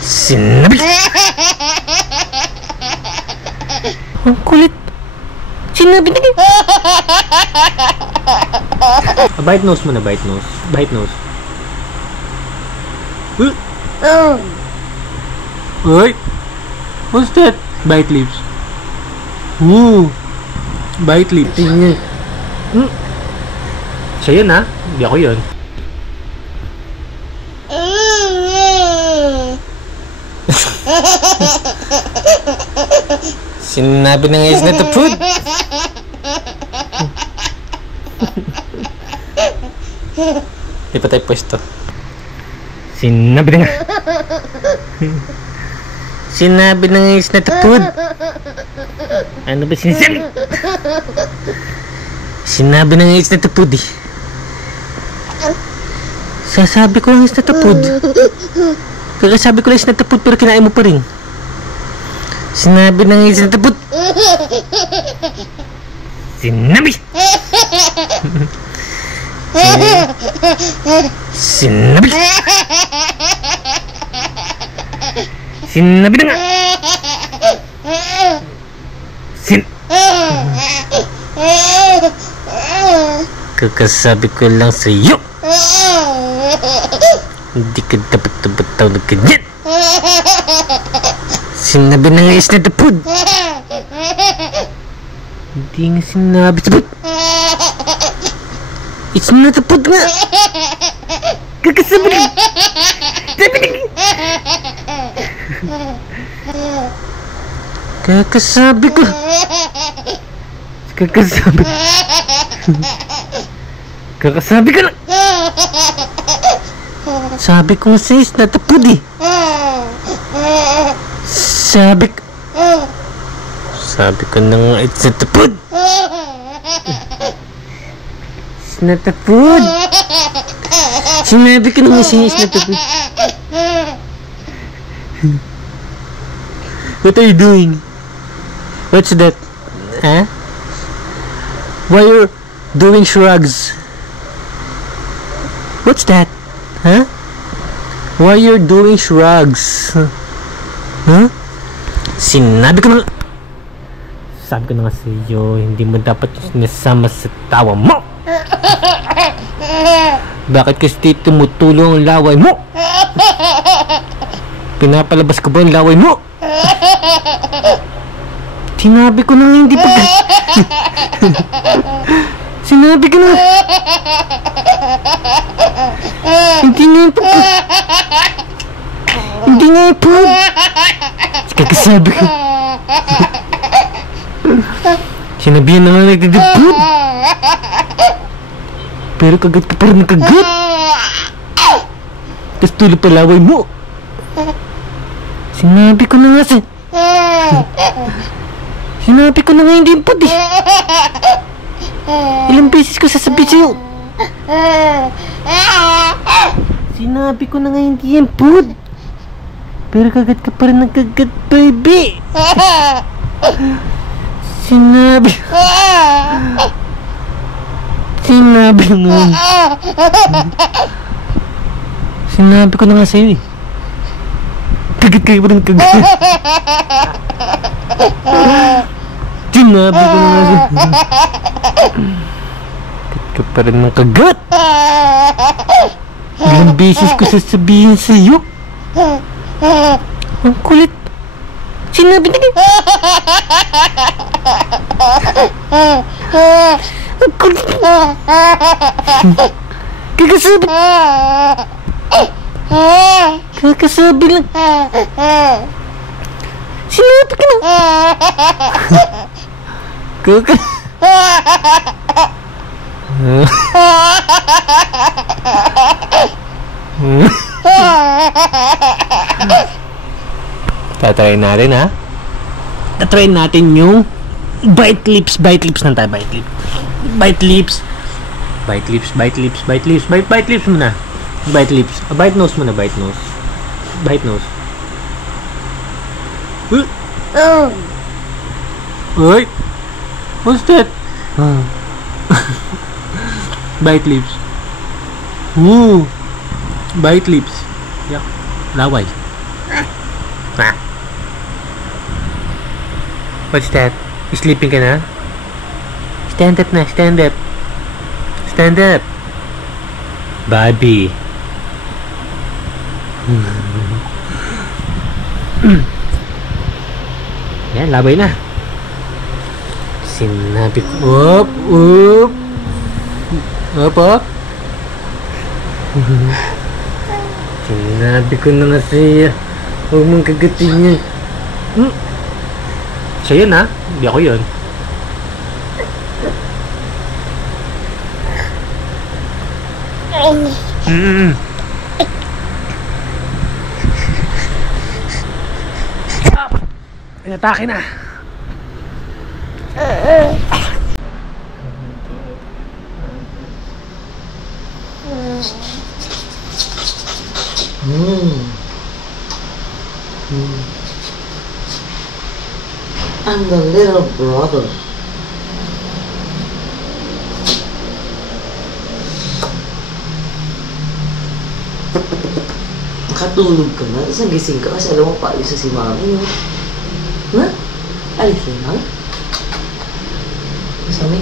Sinabi! Ang kulit! Sinabi na kayo! Bite nose muna, bite nose. Bite nose. Uy! What's that? Bite lips. Ooh! Bite lips. Siya yun ha? Hindi ako yun. Sinabi na nga is not the food. Di pa tayo pwesto. Sinabi na nga. Sinabi na nga is not the food. Ano ba sinasabi? Sinabi na nga is not the food eh. Sasabi ko lang is not the food. Kakasabi ko lang is not the food pero kinain mo pa rin. Sinabi na nga is not the food. Sinabi! Sinabi! Sinabi na nga! Kakasabi ko lang sa iyo. Hindi ka dapat tabataw na ganyan. Sinabi na nga is not the food. Hindi nga sinabi sa food. It's not the food nga. Kakasabi ka. Kakasabi ko. Kakasabi. Kakasabi ka na. Sabi ko nga sa'yo, it's not the food eh. Sabi ko na nga, it's not the food. It's not the food. Sinabi ko na nga sa'yo, it's not the food. What are you doing? What's that? Huh? Why you're doing shrugs? What's that? Huh? Why you're doing shrugs? Huh? Sinabi ko na. Sabi ko na nga sa'yo, hindi mo dapat sinasama sa tawa mo. Bakit kasi tumutulong ang laway mo? Pinapalabas ko ba ang laway mo? Sinabi ko na nga hindi pa. Sinabi ko na. Hindi nga yung food. Hindi nga yung food. Kakasabi ko. Sinabihan na nga nagdidipod. Pero kagat ka pa rin ng kagat. Tapos tulo pa laway mo. Sinabi ko na nga sa... Sinabi ko na nga hindi yung food eh. Ilang beses ko sasabihin sa'yo. Sinabi ko na nga hindi yung food. Pero kagat ka pa rin ng kagat, baby. Sinabi nga. Sinabi ko na nga sa'yo eh. Kagat ka pa rin ng kagat. Sinabi ko na nga sa'yo. Kagat ka pa rin ng kagat. Ilang beses ko sasabihin sa'yo. Ang kulit. Sinabi na kayo. Ang kulit. Kakasabi. Kakasabi lang. Sinabi ka na. Tatry natin ha. Tatry natin yung bite lips lang tayo. Bite lips muna. Bite lips. Bite nose muna, bite nose. Bite nose. Uy! What's that? Bite lips. Ooh! Bite lips. Yeah. Laway. Ha? What's that? Sleeping ka na? Stand up na, stand up. Stand up. Bobby. Yan, labay na. Sinabi ko. Up, up. Up, up. Sinabi ko na nga siya. Huwag mong kagatin yan. Siya yun ha? Hindi ako yun. Inatake na. I'm the little brother. Nakatulog ka na, tapos nagising ka kasi alam mo paalis na si mami. Ha? Alis na mami? Masami?